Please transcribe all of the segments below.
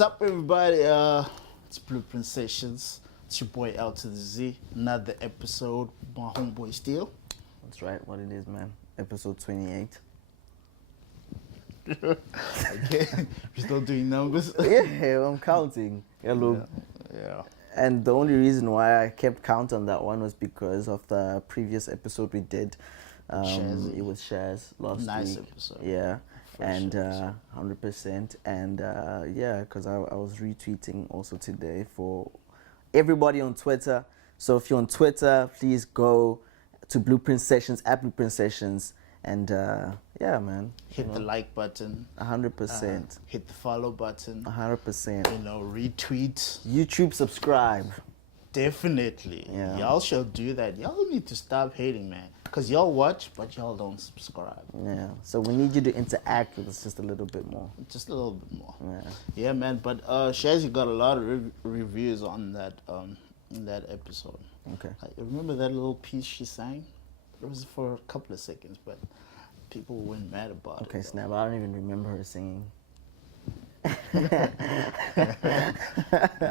What's up, everybody? It's Blueprint Sessions. It's your boy L to the Z. Another episode. My homeboy Steel. That's right, what it is, man. Episode 28. Okay, we're still doing numbers. Yeah, I'm counting. Hello. Yeah. And the only reason why I kept count on that one was because of the previous episode we did. Shaz. It was Shaz last Nice week. episode. Yeah. Fresh And episode. 100%. And yeah, because I was retweeting also today for everybody on Twitter. So if you're on Twitter, please go to Blueprint Sessions, at Blueprint Sessions. And yeah, man. Hit the like button. 100%. Hit the follow button. 100%. Retweet. YouTube subscribe. Definitely. Yeah. Y'all should do that. Y'all need to stop hating, man. Because y'all watch, but y'all don't subscribe. Yeah. So we need you to interact with us just a little bit more. Just a little bit more. Yeah. Yeah, man. But Shazzy got a lot of reviews on that in that episode. Okay. I remember that little piece she sang. It was for a couple of seconds, but people went mad about Okay, it. Snap. I don't even remember her singing.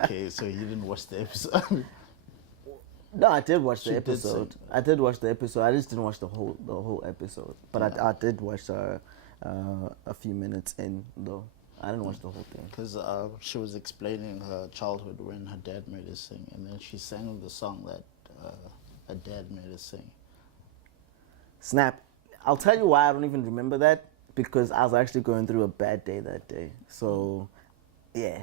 Okay, so you didn't watch the episode. No, I did watch the She did episode. sing. I did watch the episode. I just didn't watch the whole episode. But I did watch a few minutes in though. I didn't watch the whole thing. Because she was explaining her childhood when her dad made her sing, and then she sang the song that her dad made her sing. Snap. I'll tell you why I don't even remember that, because I was actually going through a bad day that day. So, yeah.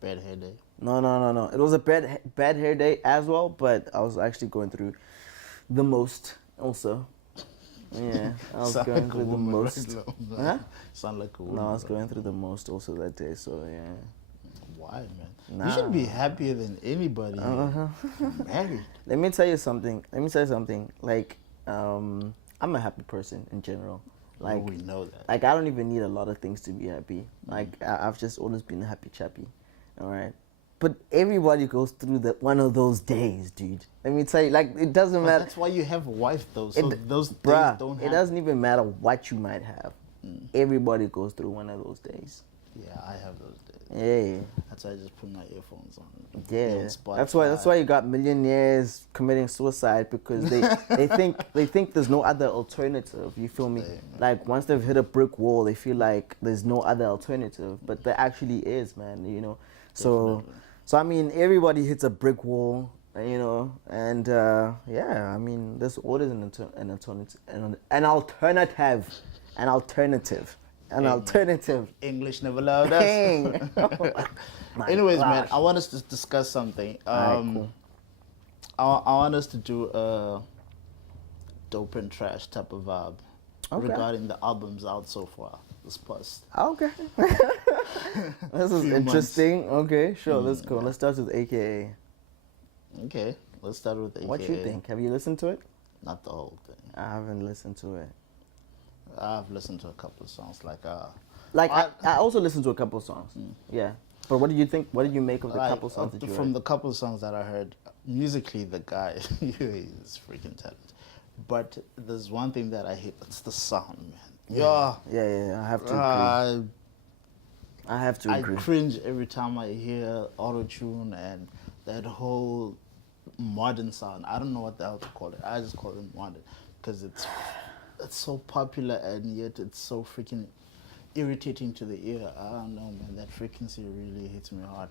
Bad hair day. No. It was a bad hair day as well, but I was actually going through the most also. Yeah, I was Sound going like a through the woman most. right now. Huh? Sound like a woman. No, I was right going through the most also that day, so yeah. Why, man? You Nah. should be happier than anybody. Uh-huh. You're married. Let me tell you something. Like, I'm a happy person in general. Like, We know that. like I don't even need a lot of things to be happy. Like, I've just always been a happy chappy. All right. But everybody goes through one of those days, dude. Let me tell you, like, it doesn't But matter. that's why you have a wife, though. So those days Bruh, don't it happen. doesn't even matter what you might have. Everybody goes through one of those days. Yeah, I have those days. Yeah. That's why I just put my earphones on. Be Yeah, on Spotify. that's why you got millionaires committing suicide, because they think there's no other alternative. You feel me? Damn. Like, once they've hit a brick wall, they feel like there's no other alternative, but there actually is, man. You know, Definitely. so I mean, everybody hits a brick wall, you know, and yeah, I mean, there's always an alternative. English never loved us. Dang. My Anyways, man, gosh. I want us to discuss something. Alright, cool. I want us to do a dope and trash type of vibe Okay. regarding the albums out so far. This past. Okay. This is Few interesting. Okay, sure, let's go. Let's start with AKA. Okay, let's start with AKA. What you think? Have you listened to it? Not the whole thing. I haven't listened to it. I've listened to a couple of songs I also listened to a couple of songs. Yeah. But what do you think? What did you make of the couple of songs that you from heard? the couple of songs that I heard, musically the guy is freaking talented. But there's one thing that I hate. It's the sound, man. Yeah. Yeah, I have to agree. I have to I agree. cringe every time I hear auto-tune and that whole modern sound. I don't know what the hell to call it. I just call it modern because it's so popular and yet it's so freaking irritating to the ear. I don't know, man. That frequency really hits me hard.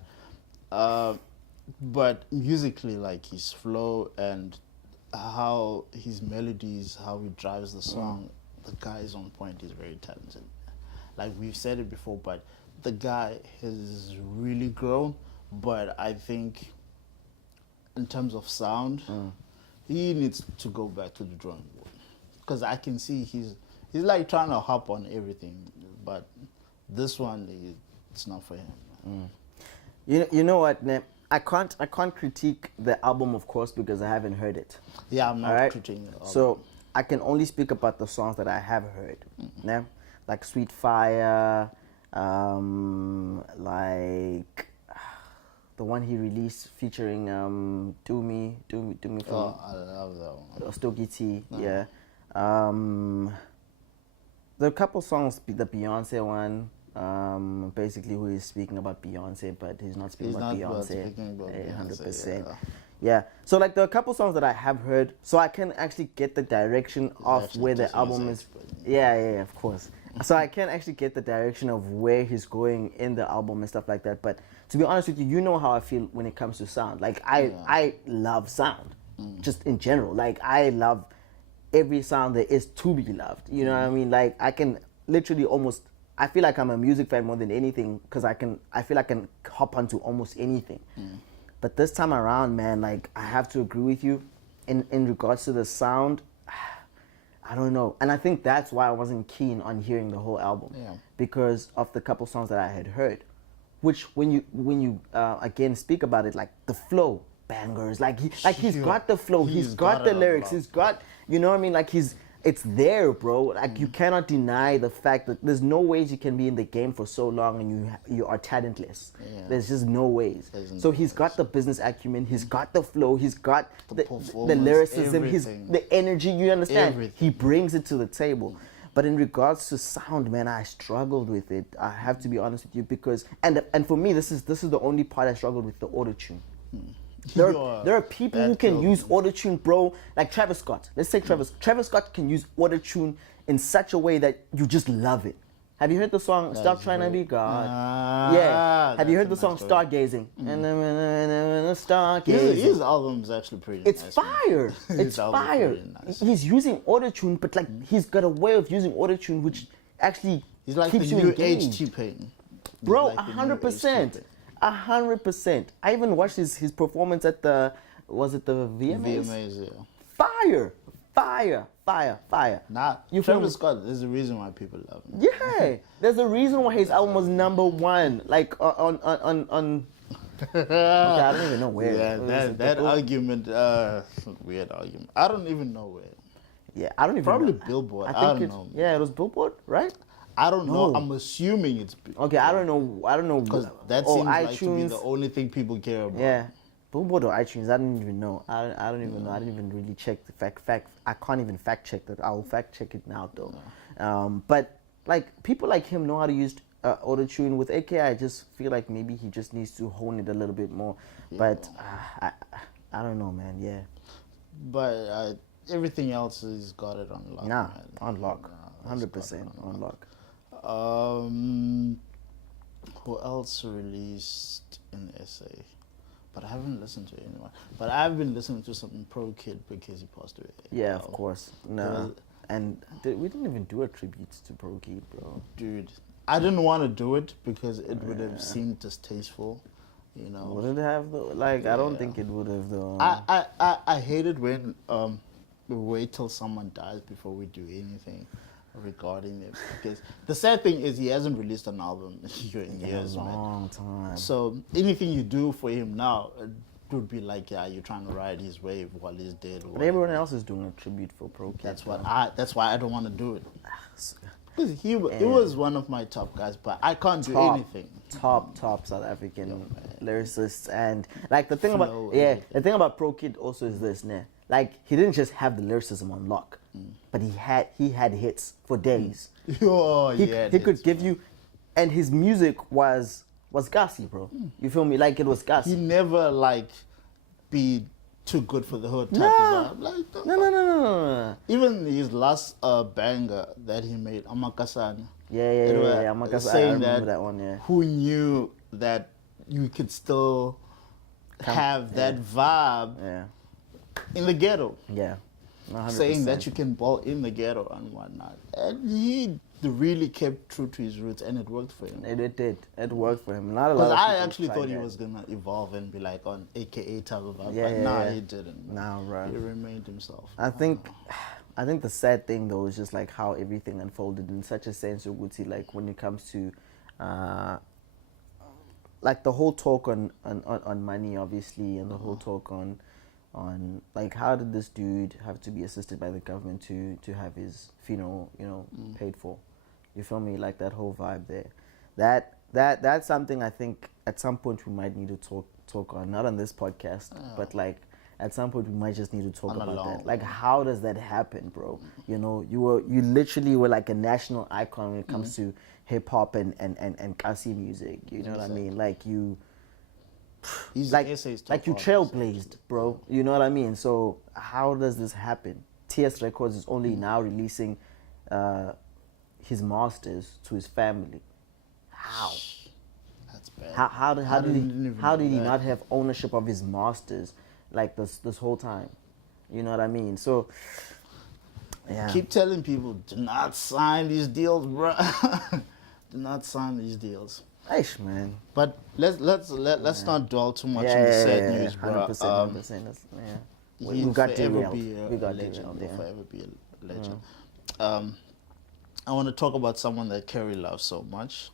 But musically, like his flow and how his melodies, how he drives the song, the guy is on point. He's very talented. Like we've said it before, but the guy has really grown. But I think in terms of sound, he needs to go back to the drawing board. Because I can see he's like trying to hop on everything, but this one, it's not for him. You know what, Nep? I can't critique the album, of course, because I haven't heard it. Yeah, I'm not Alright? critiquing it. So I can only speak about the songs that I have heard. Yeah? Like Sweet Fire, like the one he released featuring Do Me from Oh, I love that one. Stogie T. Yeah. The couple songs, the Beyonce one, Basically, who is speaking about Beyonce, but he's not speaking He's about not Beyonce. speaking about Beyonce, 100%. yeah. Yeah. So like there are a couple songs that I have heard, so I can actually get the direction of actually where the just album his is. expert. Yeah, of course. So I can actually get the direction of where he's going in the album and stuff like that. But to be honest with you, you know how I feel when it comes to sound. Like I love sound, just in general. Like I love every sound there is to be loved. You know what I mean? Like I can literally almost. I feel like I'm a music fan more than anything because I feel I can hop onto almost anything. But this time around, man, like I have to agree with you in regards to the sound. I don't know, and I think that's why I wasn't keen on hearing the whole album because of the couple songs that I had heard, which when you again speak about it, like the flow bangers, like he's got the flow, he's got the lyrics, he's got, you know what I mean, like it's there, bro. Like you cannot deny the fact that there's no ways you can be in the game for so long and you are talentless. There's just no ways. So he's got the business acumen, he's got the flow, he's got the lyricism, the energy. You understand? Everything. He brings it to the table. But in regards to sound, man, I struggled with it. I have to be honest with you because and for me, this is the only part I struggled with, the autotune. There are people who can use autotune, bro. Like Travis Scott. Let's say Travis Scott can use autotune in such a way that you just love it. Have you heard the song "Stop Trying to Be God"? Yeah. Have you heard the song "Stargazing"? Stargazing. His album is actually pretty It's nice. fire. It's fire. Nice. He's using autotune, but like he's got a way of using autotune which actually He's like keeps the you new engaged. T-Pain. Bro, 100%. 100%. I even watched his performance at the VMAs? VMAs, yeah. Fire. Nah, You feel me? Travis Scott, there's a reason why people love him. Yeah, there's a reason why his album was #1. Like on. Okay, I don't even know where. Yeah, that argument, weird argument. I don't even know where. Yeah, I don't even Probably know. Billboard. I think don't know. Yeah, it was Billboard, right? I don't know. No. I'm assuming it's Okay, I don't know. because that or seems like to be iTunes. the only thing people care about. Yeah, Billboard or iTunes. I don't even know. I don't even know. I didn't even really check the fact. I can't even fact check that. I'll fact check it now though. But like people like him know how to use autotune. With AKI, I just feel like maybe he just needs to hone it a little bit more. But I don't know, man. Yeah. But everything else has got it on lock. Nah, man. on lock. Nah, it's got 100% it on lock. Who else released in SA? But I haven't listened to anyone. But I've been listening to some Pro Kid because he passed away. Yeah, of course. No. And we didn't even do a tribute to Pro Kid, bro. Dude, I didn't want to do it because it would have seemed distasteful, you know. Would it have though? Like I don't think it would have though. I hate it when we wait till someone dies before we do anything regarding it, because the sad thing is he hasn't released an album in years, a man. long time. So anything you do for him now, it would be like, yeah, you're trying to ride his wave while he's dead. But everyone else is doing a tribute for Pro Kid. That's why I don't want to do it. Because he was one of my top guys, but I can't do anything. Top South African lyricists, and like the thing Flow, the thing about Pro Kid also is this, nah. Like he didn't just have the lyricism on lock, but he had hits for days. Oh, He could give you, and his music was gassy, bro. You feel me? Like it was gassy. He never like be too good for the hood type Nah. of vibe. Like, No. even his last banger that he made, Amakasana. Yeah. I'm like, I saying remember that one. Yeah. Who knew that you could still have that vibe Yeah. in the ghetto? Yeah. 100%. Saying that you can ball in the ghetto and whatnot. And he really kept true to his roots, and it worked for him. It did. It worked for him. Not a lot Because of I people actually tried thought he that. was gonna evolve and be like on AKA type of vibe, Yeah, but yeah, nah, yeah. he didn't. Nah, bro. He remained himself. I think the sad thing though is just like how everything unfolded in such a sense of Gucci, like when it comes to like the whole talk on money obviously, and the whole talk on like how did this dude have to be assisted by the government to have his funeral, you know, paid for. You feel me? Like that whole vibe there. That's something I think at some point we might need to talk on, not on this podcast, but like at some point we might just need to talk On a about long that. Like, how does that happen, bro? You know, you literally were like a national icon when it comes to hip hop and Kasi music. You know what I mean? Like you. He's Like, SA's top like you artist. trailblazed, bro. You know what I mean? So how does this happen? TS Records is only now releasing his masters to his family. How? That's bad. How did I didn't even he know that. not have ownership of his masters like this whole time? You know what I mean? So yeah. Keep telling people, do not sign these deals, bro. Do not sign these deals. Aish, man. But let's not dwell too much on the sad news, bro. 100%, 100%. Yeah. We He'll got forever derailed. be a We got legend. derailed, He'll yeah. forever be a legend. I want to talk about someone that Carrie loves so much.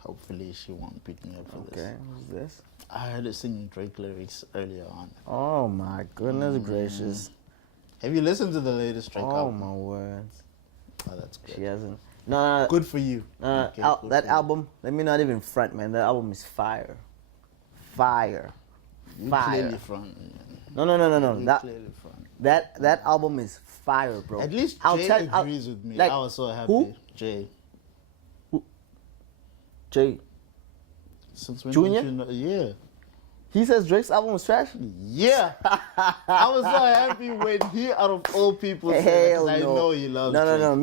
Hopefully she won't beat me up for this. Okay, who's this? I heard her singing Drake lyrics earlier on. Oh my goodness gracious. Have you listened to the latest Drake Oh album? my words. Oh, that's good. She hasn't. No, Good for you. Okay, good that for you. album, let me not even front, man. That album is fire. Fire. You Fire. clearly front. Man. No. You That clearly front. that album is fire, bro. At least Jay agrees with me. like, I was so happy. who? Jay. Jay. Since when Junior? did you know? Yeah. He says Drake's album was trash? Yeah. I was so happy when he, out of all people, said that, Hell 'cause I no. know he loves No. Drake.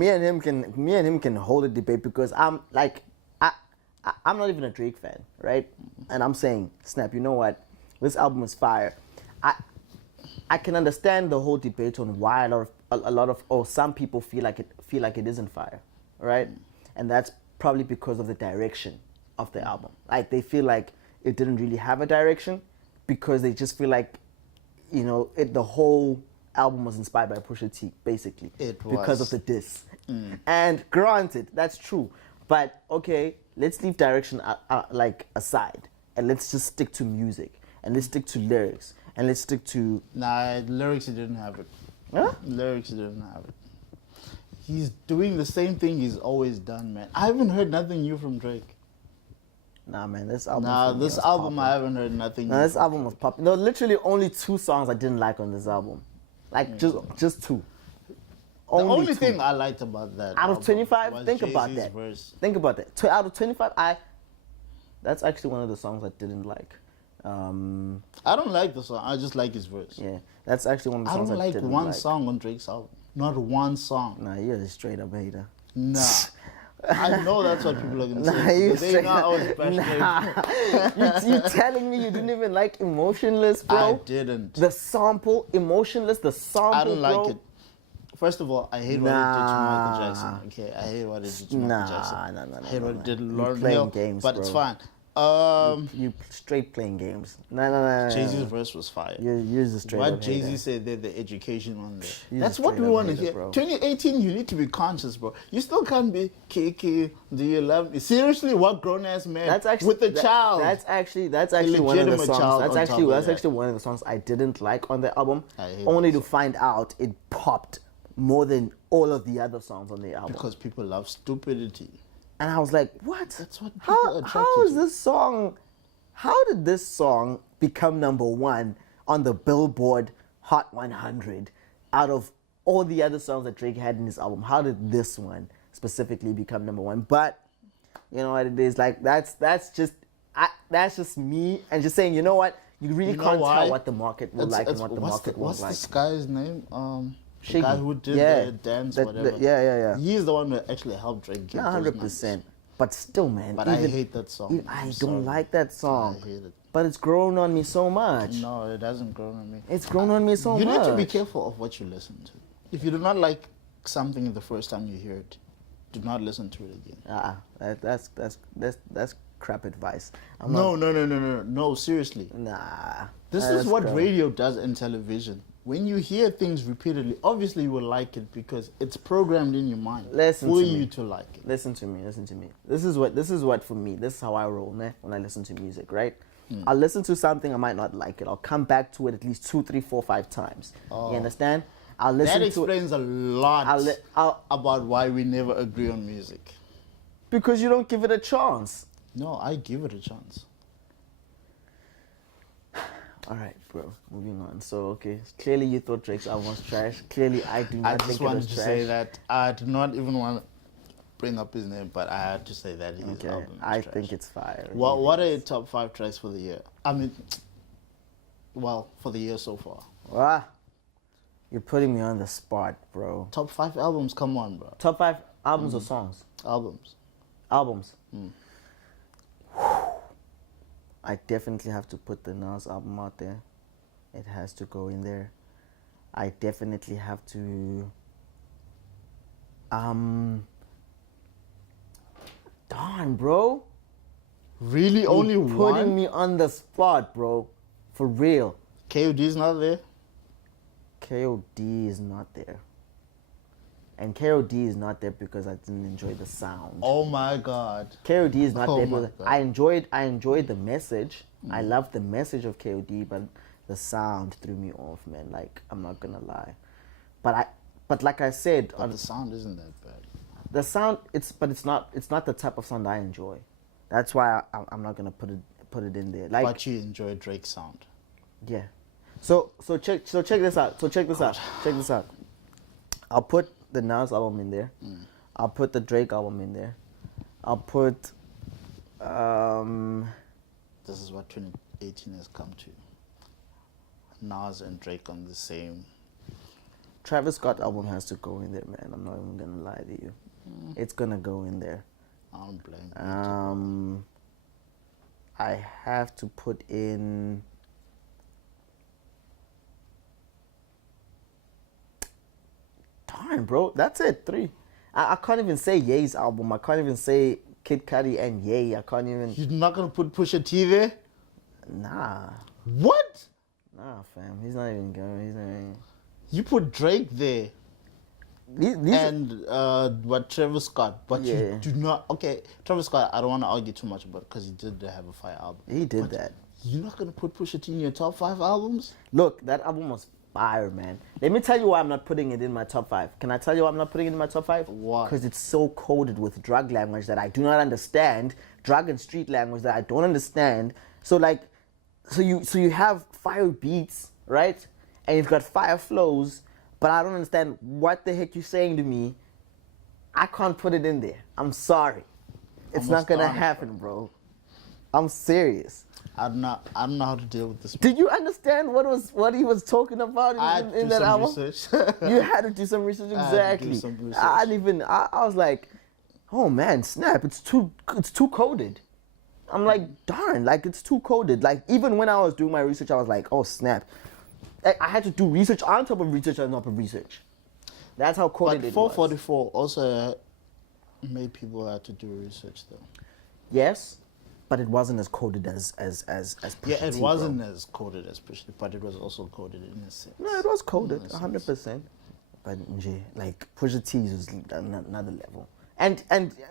Me and him can hold a debate because I'm like I'm not even a Drake fan, right? And I'm saying, Snap, you know what? This album is fire. I can understand the whole debate on why a lot of or some people feel like it isn't fire, right? And that's probably because of the direction of the album. Like they feel like it didn't really have a direction because they just feel like, you know, the whole album was inspired by Pusha T, basically. It because was. of the diss. And granted, that's true. But okay, let's leave direction like aside and let's just stick to music and let's stick to lyrics and let's stick to. Nah, lyrics he didn't have it. Huh? Lyrics he didn't have it. He's doing the same thing he's always done, man. I haven't heard nothing new from Drake. Nah, man, this album. Nah, for me this was album popping. I haven't heard nothing No, new. this album was popping. No, literally only 2 songs I didn't like on this album. Like just 2. The only two. thing I liked about that Out of album 25, was think about Jay-Z's that. verse. Think about that. Out of 25, that's actually one of the songs I didn't like. I don't like the song. I just like his verse. Yeah, that's actually one of the I songs don't I like didn't one like. song on Drake's album. Not one song. Nah, you're a straight up hater. Nah. I know that's what people are gonna Nah, say. you because They straight know I was up. passionate. Nah. you telling me you didn't even like Emotionless, bro? I didn't. The sample, Emotionless, the sample, I don't like bro. it. First of all, I hate what he did to Michael Jackson. Okay, I hate what he did to Michael Jackson. Nah, I hate what he did to You Lauren playing Hill, games, but it's bro. fine. You straight playing games. No. Jay-Z's verse was fire. You're just straight What up Jay-Z hater. said there, the education on there. He's That's a what we straight up want to hater, hear. bro. 2018, you need to be conscious, bro. You still can't be Kiki. Do you love me? Seriously, what grown ass man That's actually with the child? That's actually one of the legitimate songs. child That's on actually top of that's that. actually one of the songs I didn't like on the album. I hate Only that to find out it popped more than all of the other songs on the album. because people love stupidity. And I was like, what? That's what people are How attracted is to. this song? How did this song become #1 on the Billboard Hot 100 out of all the other songs that Drake had in his album? How did this one specifically become #1? But you know what it is, like that's just me and just saying, you know what? You really You know can't why? tell what the market will like and what the market won't What's like. this guy's name? The Shaggy. guy who did Yeah. the dance, That- whatever. yeah. He's the one who actually helped Drake get those 100%. numbers. But still, man. But I hate that song. I I'm don't sorry. like that song. I hate it. But it's grown on me so much. No, it hasn't grown on me. It's grown on me so You much. need to be careful of what you listen to. If you do not like something the first time you hear it, do not listen to it again. That's crap advice. No, seriously. Nah. This That's is what crap. radio does in television. When you hear things repeatedly, obviously you will like it because it's programmed in your mind Listen for to you me. to like it. Listen to me. This is what for me. This is how I roll, man. When I listen to music, right? Hmm. I'll listen to something, I might not like it. I'll come back to it at least 2, 3, 4, 5 times. Oh. You understand? I'll listen That to it explains a lot I'll- about why we never agree on music. because you don't give it a chance. No, I give it a chance. All right, bro. Moving on. So, okay. Clearly, you thought Drake's album was trash. Clearly, I do I not just think it wanted was to trash. say that I do not even want to bring up his name, but I had to say that his Okay. album is I trash. think it's fire. What are your top 5 tracks for the year? I mean, well, for the year so far. Ah, you're putting me on the spot, bro. Top 5 albums, come on, bro. Top 5 albums or songs? Albums. Albums. I definitely have to put the Nas album out there. It has to go in there. I definitely have to. Darn, bro. Really, only You're putting one? me on the spot, bro. For real. KOD's not there? KOD is not there. And KOD is not there because I didn't enjoy the sound. Oh my God. KOD is not Oh there my because God. I enjoyed the message. I loved the message of KOD, but the sound threw me off, man. Like, I'm not gonna lie. But like I said, But the sound isn't that bad. the sound it's not the type of sound I enjoy. That's why I'm not gonna put it in there. Like, But you enjoy Drake's sound. yeah. So check this out. Check this out. I'll put the Nas album in there. I'll put the Drake album in there. I'll put This is what 2018 has come to. Nas and Drake on the same. Travis Scott album has to go in there, man. I'm not even gonna lie to you. It's gonna go in there. I don't blame you. I have to put in. Darn, bro, that's it. 3. I can't even say Ye's album. I can't even say Kid Cudi and Ye. I can't even. You're not gonna put Pusha T there? Nah, What? fam. He's not even going. He's not even. You put Drake there These and what Travis Scott, but Yeah. you do not. Okay, Travis Scott. I don't want to argue too much about because he did have a fire album. he did But that. You're not gonna put Pusha T in your top 5 albums? Look, that album was fire, man. Let me tell you why I'm not putting it in my top 5. Can I tell you why I'm not putting it in my top 5? Why? Because it's so coded with drug language that I do not understand, drug and street language that I don't understand. So like, so you have fire beats, right? And you've got fire flows, but I don't understand what the heck you're saying to me. I can't put it in there. I'm sorry. It's I'm not gonna astonished, happen, bro. I'm serious. I don't know how to deal with this. Did you understand what he was talking about I had in, to in do that some album? research. You had to do some research, I had to do exactly. some research. I didn't even. I was like, oh man, snap! It's too coded. I'm like, darn, like it's too coded. Like even when I was doing my research, I was like, oh snap! I had to do research on top of research on top of research. That's how coded But it was. 444 also made people have to do research though. Yes, but it wasn't as coded as Yeah, Pusha it T, wasn't bro. as coded as Pusha T, but it was also coded in a sense. No, it was coded, In a sense. 100%. But like Pusha T is another level. And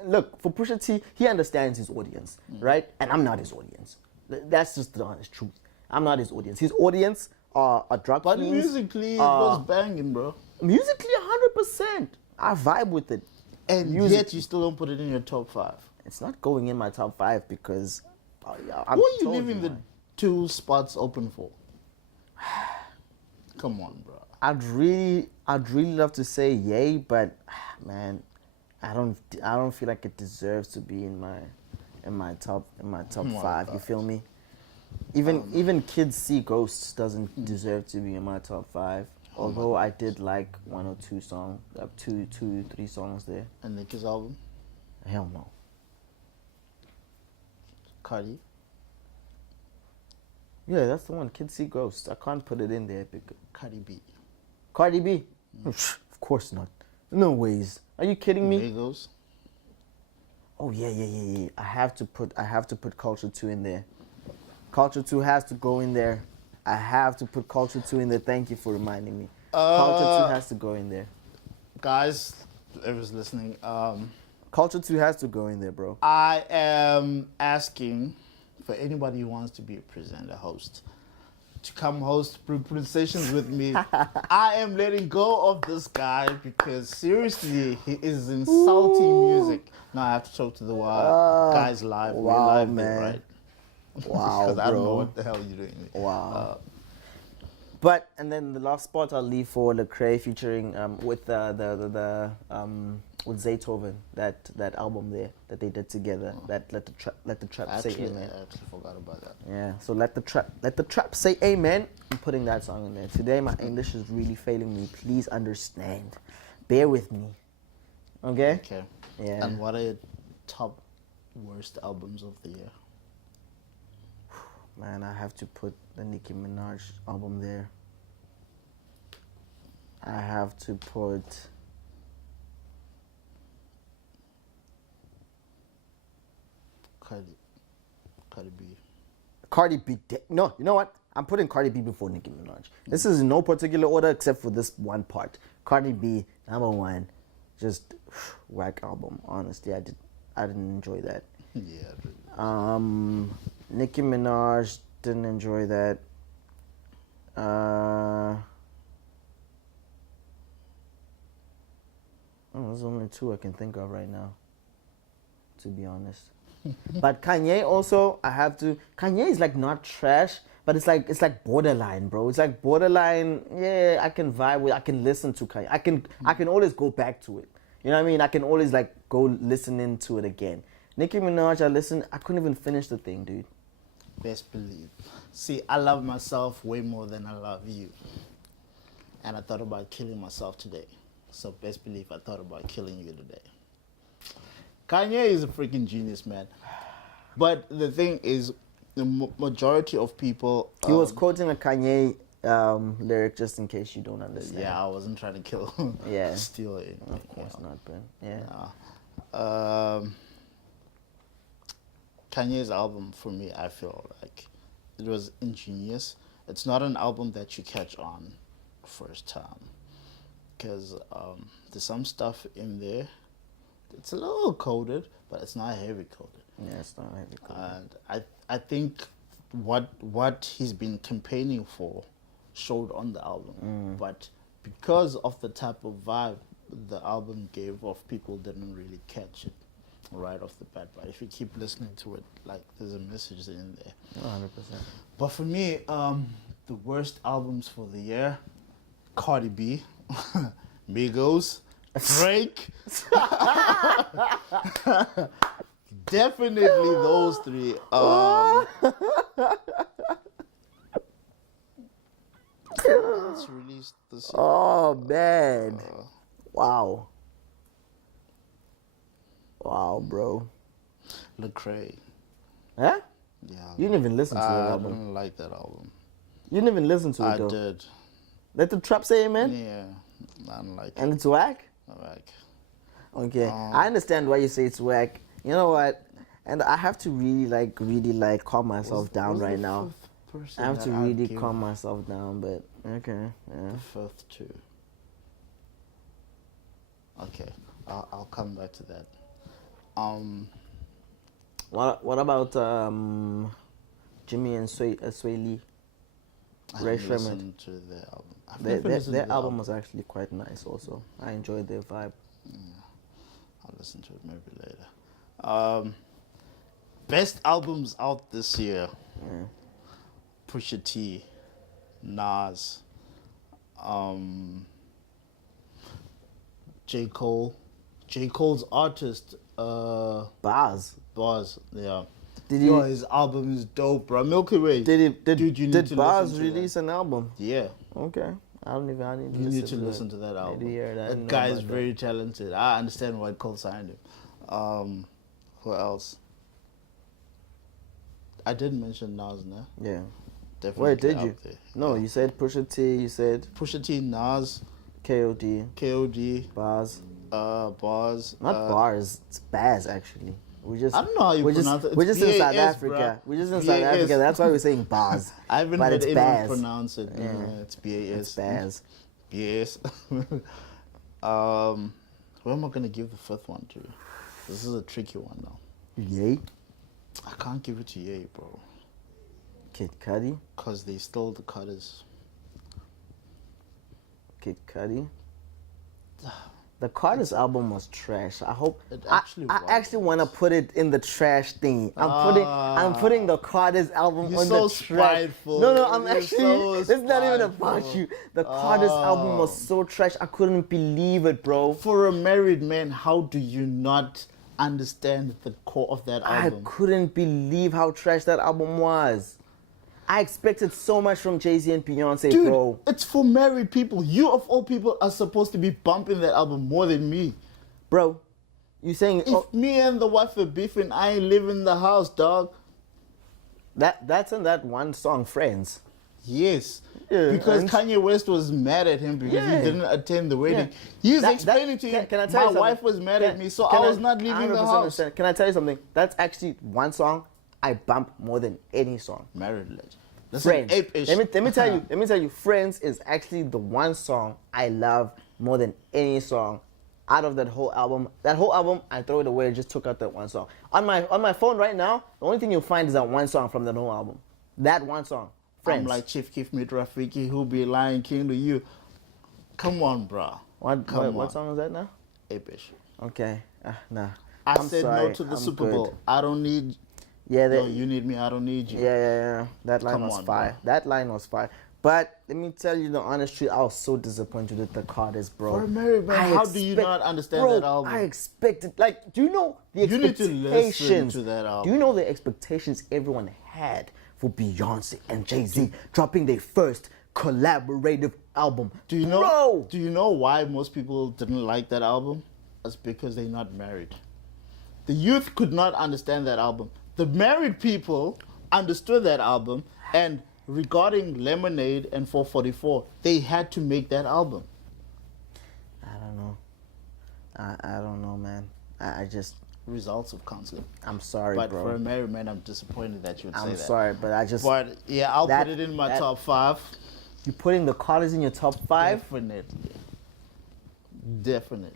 look, for Pusha T, he understands his audience, right? And I'm not his audience. That's just the honest truth. I'm not his audience. His audience are drug But fiends. musically, it was banging, bro. Musically, 100%. I vibe with it. And Music- yet you still don't put it in your top 5. It's not going in my top 5 because. Who are you leaving the 2 spots open for? Come on, bro. I'd really love to say Ye, but man, I don't feel like it deserves to be in my top my 5. You God. feel me? Even Kids See Ghosts doesn't deserve to be in my top 5. Although I did like 1 or 2 songs, 3 songs there. And Nicki's album, Hell no. Cardi. Yeah, that's the one. Kids See Ghosts. I can't put it in there because Cardi B. Cardi B. Of course not. No ways. Are you kidding me? Migos. Oh yeah. I have to put Culture 2 in there. Culture 2 has to go in there. I have to put Culture 2 in there. Thank you for reminding me. Culture 2 has to go in there. Guys, whoever's listening, Culture 2 has to go in there, bro. I am asking for anybody who wants to be a presenter, host, to come host Blueprint Sessions with me. I am letting go of this guy because seriously, he is insulting music. Now I have to talk to the guys live. We're wow, live man. there, right? Wow, Because I don't know bro. what the hell you're doing. Wow. But and then the last spot I'll leave for Lecrae featuring with with Zaytoven, that album there that they did together. That let the trap say amen. I actually forgot about that. Yeah, so let the trap say amen. I'm putting that song in there. Today my English is really failing me. Please understand. Bear with me. Okay? Okay. Yeah. And what are your top worst albums of the year? Man, I have to put the Nicki Minaj album there. I have to put Cardi B. Cardi B. No, you know what? I'm putting Cardi B before Nicki Minaj. This is in no particular order except for this one part. Cardi B, number one. Just whack album. Honestly, I didn't enjoy that. Yeah. Really. Nicki Minaj, didn't enjoy that. There's only two I can think of right now, to be honest. But Kanye also, I have to. Kanye is like not trash, but it's like borderline, bro. It's like borderline. Yeah, I can vibe with. I can listen to Kanye. I can always go back to it. You know what I mean? I can always like go listen into it again. Nicki Minaj, I couldn't even finish the thing, dude. Best believe. See, I love myself way more than I love you. And I thought about killing myself today. So best believe I thought about killing you today. Kanye is a freaking genius, man. But the thing is, the majority of people... He was quoting a Kanye lyric, just in case you don't understand. Yeah, I wasn't trying to kill Yeah. steal it. Of course not, Ben. Yeah. Kanye's album, for me, I feel like it was ingenious. It's not an album that you catch on first time. Because there's some stuff in there. It's a little coded, but it's not heavy coded. Yeah, it's not heavy coded. And I think what he's been campaigning for showed on the album. But because of the type of vibe the album gave off, people didn't really catch it right off the bat. But if you keep listening to it, like there's a message in there. 100%. But for me, the worst albums for the year, Cardi B, Migos, Drake. Definitely those three. It's released this year. Oh, man. Wow. Wow, bro. Lecrae. Huh? Yeah. You didn't even listen to that I album. didn't like that album. You didn't even listen to it, I though. did. Let the trap say amen? Yeah. I don't like it. And it's whack? Like, Okay. I understand why you say it's whack. You know what? And I have to really calm myself down right now. I have to really calm myself down, but okay. Yeah. The fifth too. Okay. I'll come back to that. What about Jimmy and Sway Lee? Ray I haven't Sherman. listened to their album. Their album was actually quite nice also. I enjoyed their vibe. I'll listen to it maybe later. Best albums out this year. Yeah. Pusha T, Nas, J. Cole. J. Cole's artist, Bars. yeah. Did Yo, he? his album is dope, bro. Milky Way. Did Dude, you need to Bars listen to release an album? Yeah. Okay. I need to You need to to listen it. to that album. Maybe hear that. I didn't That know guy is about that. very talented. I understand why Cole signed him. Who else? I did mention Nas, no? Yeah. Definitely. Where did up you? there. No, Yeah. you said Pusha T. You said Pusha T, Nas, KOD. KOD, Bars. Bars. Not Bars. It's Baz actually. We just. I don't know how you pronounce it. We're It's just in South BAS, Africa. bruh. We're just in South BAS. Africa. That's why we're saying Bars. I haven't but heard it's anyone Baz. pronounce it. Yeah. Yeah, it's BAS. It's Baz. BAS. Who am I gonna give the fifth one to? This is a tricky one now. Yay. I can't give it to Ye, bro. Kid Cudi. Cause they stole the cutters. Kid Cudi. The Carter's album was trash. I hope. It I actually actually want to was. put it in the trash thing. I'm putting the Carter's album You're on so the trash. spiteful. No, I'm You're actually. so It's not even about spiteful. you. The Carter's album was Oh. so trash. I couldn't believe it, bro. For a married man, how do you not understand the core of that I album? couldn't believe how trash that album was. I expected so much from Jay-Z and Beyonce, Dude, bro. it's for married people. You of all people are supposed to be bumping that album more than me. Bro, you saying If me and the wife are beefing, I ain't leaving the house, dog. that's in that one song, Friends. Yes. Yeah, Because and- Kanye West was mad at him because Yeah. he didn't attend the wedding. Yeah. He's That- explaining to you, can I tell you my something? wife was mad at me, so Can I was not leaving the 100% house. understand. Can I tell you something? That's actually one song I bump more than any song. Married legend. Listen, Friends. ape-ish. Let me tell you, Friends is actually the one song I love more than any song out of that whole album. That whole album, I throw it away and just took out that one song. On my phone right now, the only thing you'll find is that one song from the whole album. That one song. Friends. I'm like Chief Keef Meet Rafiki, who be Lion King to you. Come on, bro. What song is that now? Ape-ish. Okay. Nah. I I'm said sorry. no to the I'm Super good. Bowl. I don't need. Yeah, Yo, you need me. I don't need you. Yeah. That line Come was on, fire. bro. That line was fire. But let me tell you the honest truth, I was so disappointed with the Carters, bro. For a married man, how do you not understand bro, that album? I expected, like, do you know the You need to expectations? listen to that album. Do you know the expectations everyone had for Beyonce and Jay-Z dropping their first collaborative album? Do you know? Bro! Do you know why most people didn't like that album? It's because they're not married. The youth could not understand that album. The married people understood that album, and regarding Lemonade and 444, they had to make that album. I don't know. I don't know, man. I just, Results of counseling. I'm sorry, But bro. for a married man, I'm disappointed that you would say I'm that. sorry, but I just, But yeah, I'll That- put it in my that- top 5. you putting the Carters in your top 5? Definitely. Definitely.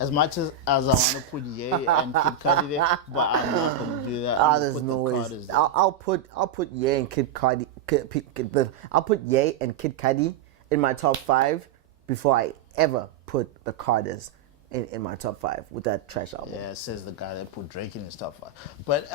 As much as I want to put Ye and Kid Cudi there, but I'm not going to do that. I'm gonna There's put no the way. Carters there. I'll put Ye and Kid Cudi. I'll put Ye and Kid Cudi in my top 5 before I ever put the Carters in my top 5 with that trash album. Yeah, says the guy that put Drake in his top 5. But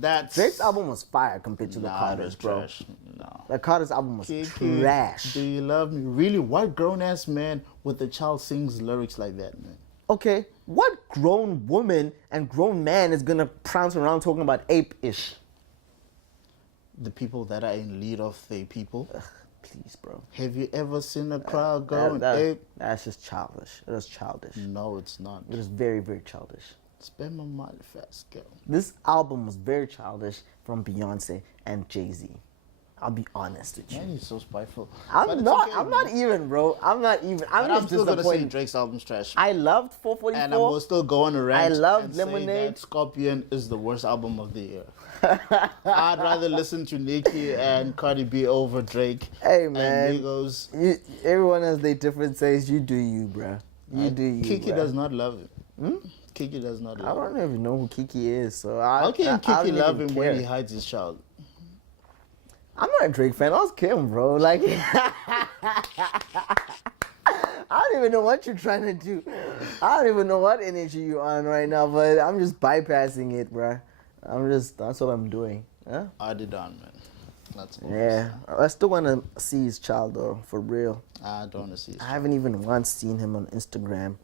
that's Drake's album was fire compared to the nah, Carters, that's bro. trash. No. The Carters album was Kiki, trash. Do you love me? Really? What grown ass man with a child sings lyrics like that, man? Okay, what grown woman and grown man is gonna prance around talking about ape-ish? The people that are in lead of the people. Please, bro. Have you ever seen a crowd going ape? That's just childish. It was childish. No, it's not. It was very, very childish. Spend my money fast, girl. This album was very childish from Beyonce and Jay-Z. I'll be honest with you. Man, he's so spiteful. But I'm it's not. okay, I'm man. not even, bro. I'm not even. I'm But I'm just still gonna say disappointed. Drake's album's trash. I loved And I 444. will still go on a rant. I loved and say Lemonade. that Scorpion is the worst album of the year. I'd rather listen to Nicki and Cardi B over Drake. Hey, man. And Migos. Everyone has their different tastes. You do you, bro. You do you. Kiki bruh. does not love him. Kiki does not I love him. don't even know who Kiki is, so How can I Kiki don't love even him care. when he hides his child? I'm not a Drake fan. I was Kim, bro. Like, I don't even know what you're trying to do. I don't even know what energy you're on right now, but I'm just bypassing it, bro. That's what I'm doing. Yeah? I did on, man. That's all. Yeah. I still want to see his child, though, for real. I don't want to see his I haven't even once seen him on Instagram.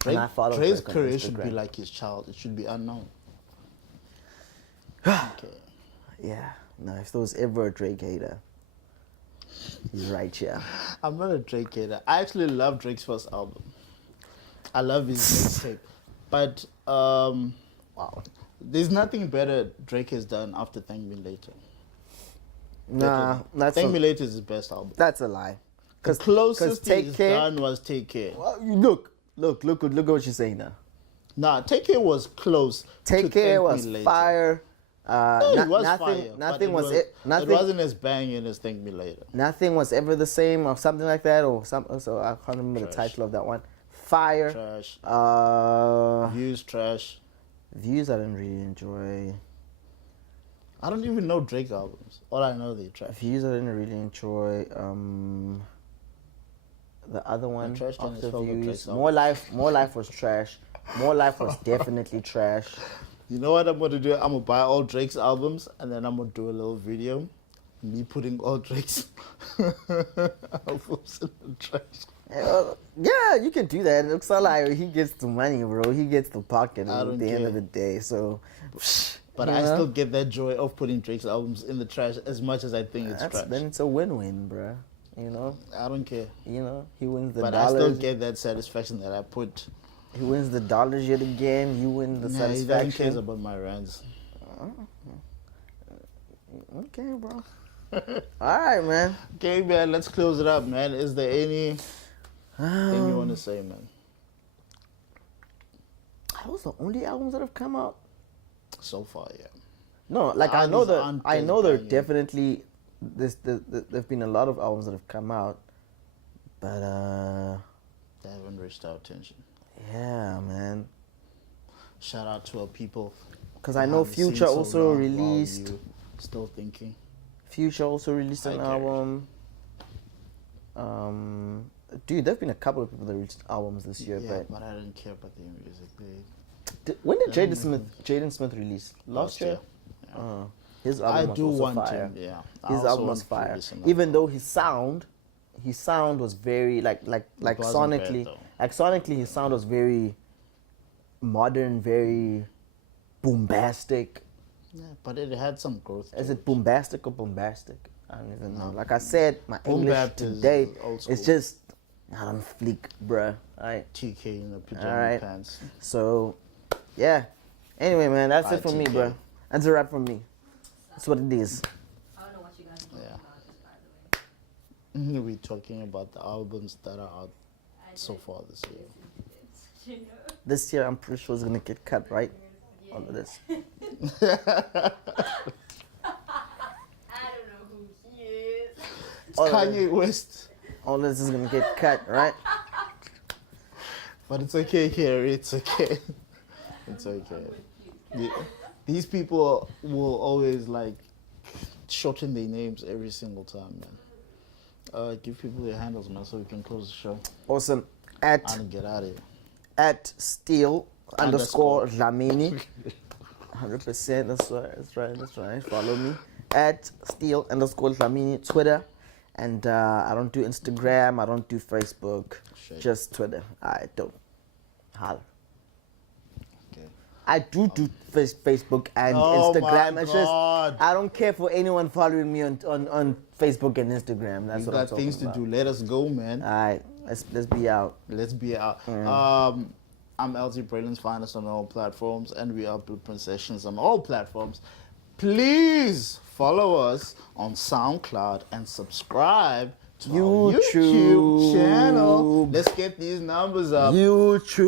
Drake, And I follow Drake's Drake on career should be Instagram. like his child. It should be unknown. Okay. Yeah. No, if there was ever a Drake hater, he's right here. I'm not a Drake hater. I actually love Drake's first album. I love his mixtape. But Wow. there's nothing better Drake has done after Thank Me Later. Nah, that's Thank Me a, Later is his best album. that's a lie. The closest Take he's Care. done was Take Care. Well, look at what you're saying now. Nah, Take Care was close. Take to Care Thank Me was Later. fire. No, it was nothing, fire. nothing but was it, it. Nothing, It wasn't as banging as Thank Me Later. nothing was ever the same, or something like that, or something. So I can't remember the Trash. title of that one. Fire. Trash. Views. Views trash. I didn't really enjoy. I don't even know Drake albums. All I know they trash. Views I didn't really enjoy. The other one, Trash Can is after filled with views. Drake's More life was trash. More life was definitely trash. You know what I'm gonna do? I'm gonna buy all Drake's albums and then I'm gonna do a little video, me putting all Drake's albums in the trash. Yeah, you can do that. It looks like he gets the money, bro. He gets the pocket I at don't the end care. of the day. So, But you I know? still get that joy of putting Drake's albums in the trash as much as I think it's trash. Then it's a win-win, bro. You know, I don't care. he wins the But I still dollars. get that satisfaction that I put. He wins the dollars yet again. You win the Nah, he doesn't care satisfaction. about my rands. Okay, bro. All right, man. Okay, man, let's close it up, man. Is there anything you want to say, man? Those are the only albums that have come out. So far, yeah. No, like The I know others that aren't I as know there banging. definitely there've been a lot of albums that have come out, but They haven't reached our attention. yeah, man. Shout out to our people. Because I know haven't seen Future so also long while released. you Still thinking. Future also released an Hi, Gary. album. Dude, there've been a couple of people that released albums this year, Yeah, but I didn't care about their music. when did Yeah, Jaden Smith release? Last year. Yeah. His I album was do also want fire. him. Yeah, I His also album want was to fire. listen. Even though his sound was very like wasn't bad, sonically, though. his sound was very modern, very bombastic. Yeah, but it had some growth. Is to it bombastic or bombastic? I don't even know. Like I said, my English Boom-bap is today old is school. just not on fleek, bruh. Alright. TK in the pajama Alright. pants. So, yeah. Anyway, man, that's it Alright, from me, TK. bruh. That's a wrap from me. That's what it is. I don't know what you guys are talking Yeah. about, just by the way. We're talking about the albums that are out so far this year. You know? This year, I'm pretty sure it's gonna get cut, right? Yeah. All of this. I don't know who he is. It's All of Kanye West. All this is gonna get cut, right? But it's okay, Carrie. It's okay. It's okay. These people will always like shorten their names every single time, man. Give people their handles, man, so we can close the show Awesome. At and get out of here. Steel Underscore. _ Dlamini. 100%. That's right. Follow me at Steel _ Dlamini Twitter, and I don't do Instagram. I don't do Facebook. Shit. Just Twitter. I don't. Holla. Okay. I do Facebook and Oh Instagram. my It's just God. I don't care for anyone following me on Facebook and Instagram. That's We've what I'm got talking things to about. do. Let us go, man. All right, let's be out. Let's be out. I'm LT Braylon's finest on all platforms, and we are Blueprint Sessions on all platforms. Please follow us on SoundCloud and subscribe to our YouTube channel. Let's get these numbers up. YouTube.